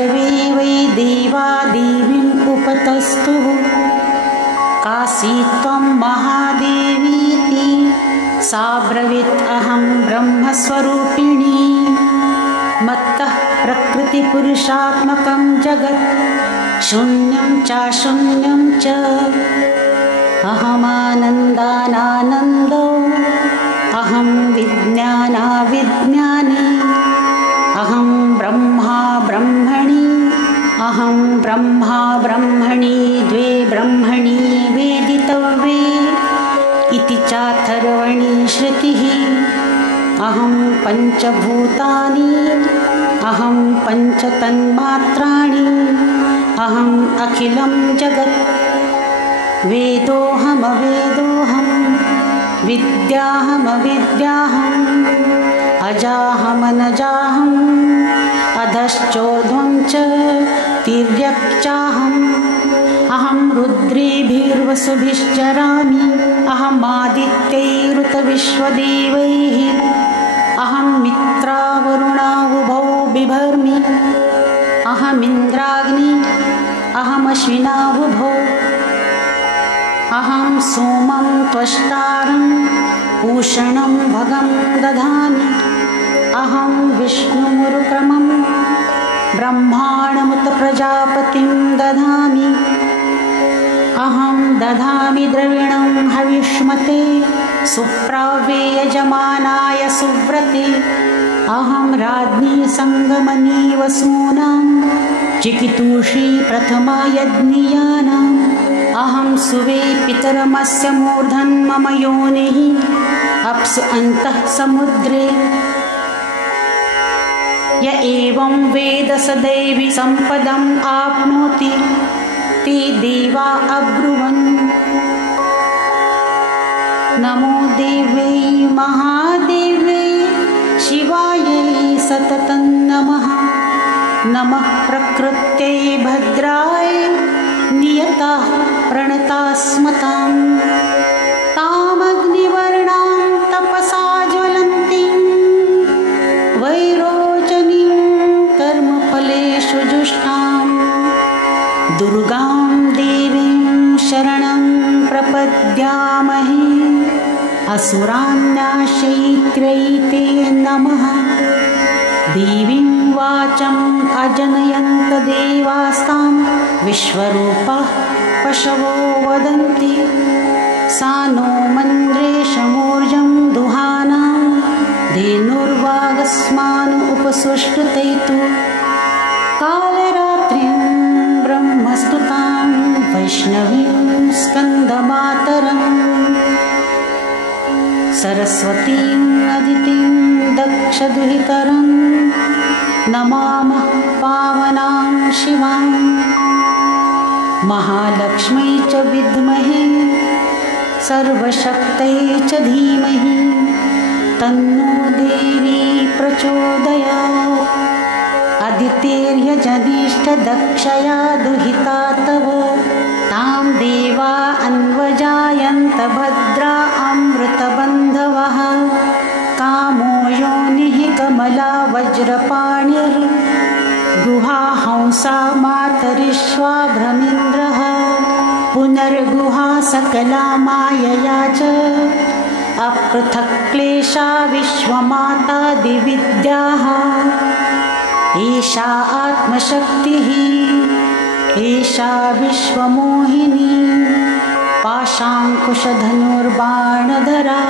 सर्वे वै देवा देवीम् उपतस्तुः काशी त्वं महादेवीति सा ब्रवीत् अहं ब्रह्मस्वरूपिणी मत्तः प्रकृतिपुरुषात्मकं जगत् शून्यं चाशून्यं च अहमानन्दानानन्दो अहं विज्ञानाविज्ञानी अहं ब्रह्मा ब्रह्मणि अहं ब्रह्मा ब्रह्मणि द्वे ब्रह्मणि वेदितव्ये इति चाथर्वणी श्रुतिः अहं पञ्चभूतानि अहं पञ्चतन्मात्राणि अहम् अखिलं जगत् वेदोऽहमवेदोऽहं विद्याहमविद्याहम् अजाहमनजाहम् अधश्चोर्ध्वं च तिर्यक्चाहम् अहं रुद्रेभिर्वसुभिश्चरामि अहमादित्यैरुतविश्वदेवैः अहं मित्रावरुणावुभौ बिभर्मि अहमिन्द्राग्नि अहमश्विनावुभौ अहं सोमं त्वष्टारं पूषणं भगं दधामि अहं विष्णुमुरुक्रमं ब्रह्माणमुत प्रजापतिं दधामि अहं दधामि द्रविणं हविष्मते सुप्राव्ये यजमानाय सुव्रते अहं राज्ञी संगमनी वसूनां चिकितुषी प्रथमा यज्ञियानाम् अहं सुवे पितरमस्य मूर्धन् मम योनिः अप्सु अन्तः समुद्रे य एवं वेद स दैवी सम्पदम् आप्नोति ते देवा अब्रुवन् नमो देव्यै महादेव्यै शिवायै सततं नमः नमः प्रकृत्यै भद्राय नियताः प्रणतास्मतां तामग्निवर्णां तपसा ज्वलन्तीं वैरोचनीं कर्मफलेषु जुष्टां दुर्गां देवीं शरणं प्रपद्यामहे असुरान् नाशयित्र्यै ते नमः देवीं वाचम् अजनयन्त देवास्तां विश्वरूपाः पशवो वदन्ति सा नो मन्द्रेशमूर्जं दुहानां धेनुर्वागस्मान् उपसुष्टुतैतु कालरात्रिं ब्रह्मस्तुतां वैष्णवीं स्कन्दमातरम् सरस्वतीं अदितिं दक्षदुहितरं नमामः पावनां शिवां महालक्ष्मै च विद्महे सर्वशक्त्यै च धीमहि तन्नो देवी प्रचोदयात् अदितेर्यजनिष्ठदक्षया दुहिता तव तां देवा अन्वजायन्त भद्रा अमृतबन्धवः कामो योनिः कमला वज्रपाणिर्गुहा हंसा मातरिश्वा भ्रमिन्द्रः पुनर्गुहा सकला मायया च अपृथक् क्लेशा विश्वमाता दिविद्याः एषा आत्मशक्तिः एषा विश्वमोहिनी पाशाङ्कुशधनुर्बाणधरा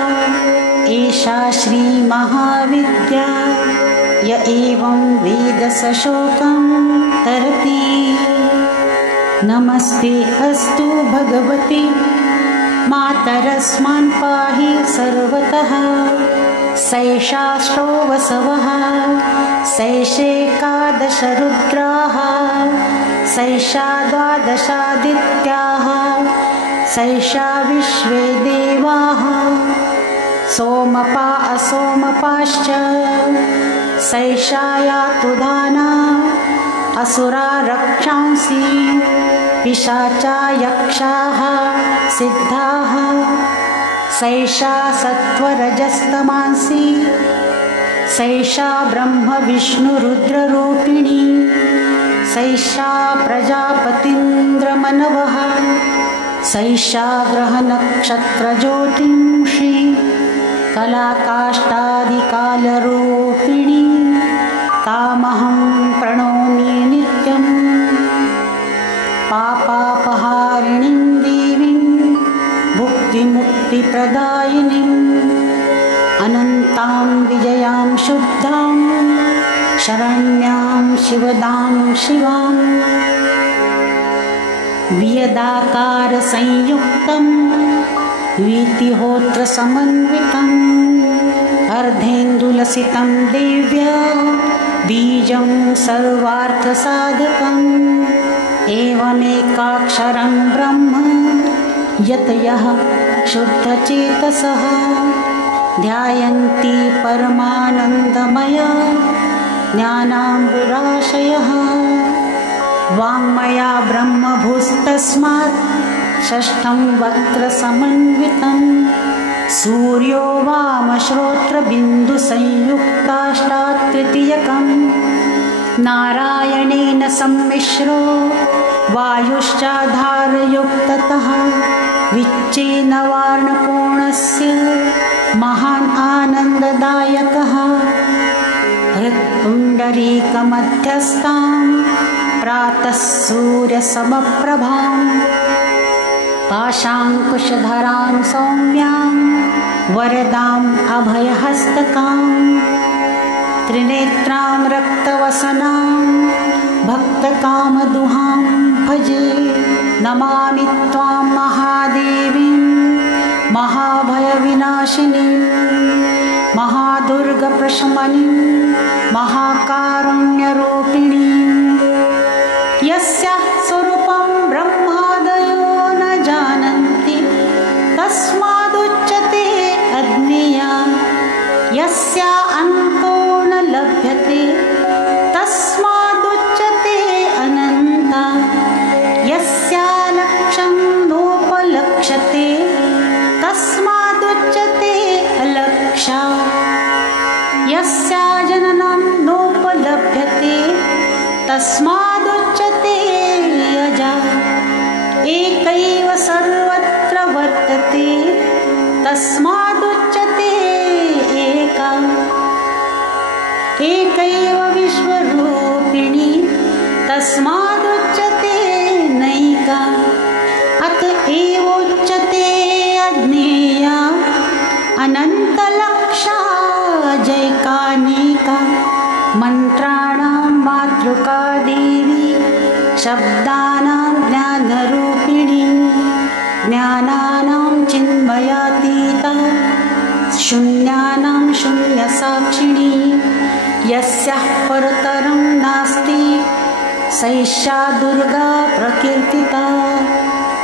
एषा श्रीमहाविद्या य एवं वेद स शोकं तरति नमस्ते अस्तु भगवति मातरस्मान् पाहि सर्वतः सैषाष्टो वसवः सैषेकादश रुद्राः सैषा द्वादशादित्याः सैषा विश्वे देवाः सोमपा असोमपाश्च सैषा यातु दाना असुरा रक्षांसि पिशाचा यक्षाः सिद्धाः सैषा सत्त्वरजस्तमांसि सैषा ब्रह्म विष्णु रुद्ररूपिणी सैषा प्रजापतीन्द्रमनवः सैषा ग्रहनक्षत्रज्योतिंषि कलाकाष्ठादिकालरूपिणी तामहं प्रणौमि नित्यं पापापहारिणीं देवीं भुक्तिमुक्तिप्रदायिनीम् अनन्तां विजयां शुद्धां शरण्यां शिवदां शिवां वियदाकारसंयुक्तं वीतिहोत्रसमन्वितम् अर्धेन्दुलसितं देव्या बीजं सर्वार्थसाधकम् एवमेकाक्षरं ब्रह्म यतयः शुद्धचेतसः ध्यायन्ति परमानन्दमया ज्ञानामृताशयः वाङ्मया ब्रह्मभूस्तस्मात् षष्ठं वक्त्रसमन्वितं सूर्यो वामश्रोत्रबिन्दुसंयुक्ताष्टात् तृतीयकं नारायणेन सम्मिश्रो वायुश्चाधारयुक्ततः विच्छेनवार्णकोणस्य महान् आनन्ददायकः हृत्पुण्डरीकमध्यस्थां प्रातः सूर्यसमप्रभां पाशाङ्कुशधरां सौम्यां वरदाम् अभयहस्तकां त्रिनेत्रां रक्तवसनां भक्तकामदुहां भजे नमामि त्वां महादेवीं महाभयविनाशिनीं महादुर्गप्रशमनीं महाकारुण्यरूपिणीं यस्याः स्वरूपं ब्रह्मादयो न जानन्ति तस्मादुच्यते अज्ञेया यस्या अन्तो न लभ्यते तस्मादुच्यते अनन्ता यस्या लक्ष्यं नोपलक्ष्यते तस्मादुच्यते अलक्ष्या यस्या जननं नोपलभ्यते तस्मादुच्यते अजा एकैव सर्वत्र वर्तते तस्मादुच्यते एका एकैव विश्वरूपिणी तस्मादुच्यते नैका अत एवोच्यते अज्ञेया अनन्तलक्षा जैकानेका मन्त्राणां मातृका देवी शब्दानां ज्ञानरूपिणी ज्ञानानां चिन्मयातीता शून्यानां शून्यसाक्षिणी यस्याः परतरं नास्ति सैषा दुर्गा प्रकीर्तिता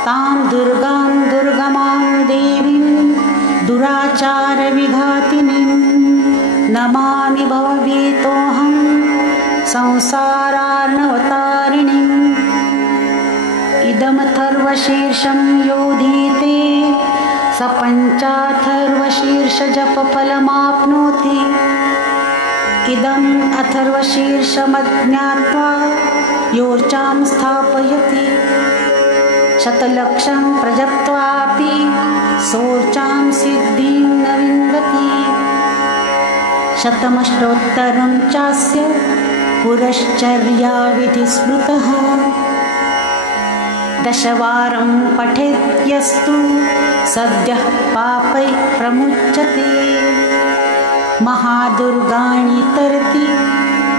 तां दुर्गां दुर्गमां देवीं दुराचारविघातिनीं नमामि भवभीतोऽहं संसारार्णवतारिणीम् इदमथर्वशीर्षं योधीते स पञ्चाथर्वशीर्षजपफलमाप्नोति इदम् अथर्वशीर्षमज्ञात्वा योर्चां स्थापयति शतलक्षं प्रजप्त्वापि सोर्चां सिद्धिं न विन्दति शतमष्टोत्तरं चास्य पुरश्चर्याविधिस्मृतः दशवारं पठेद्यस्तु सद्यः पापैः प्रमुच्यते महादुर्गाणि तरति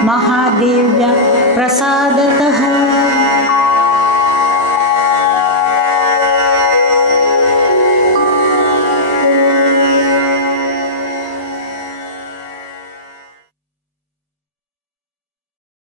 महादेव्या प्रसादतः।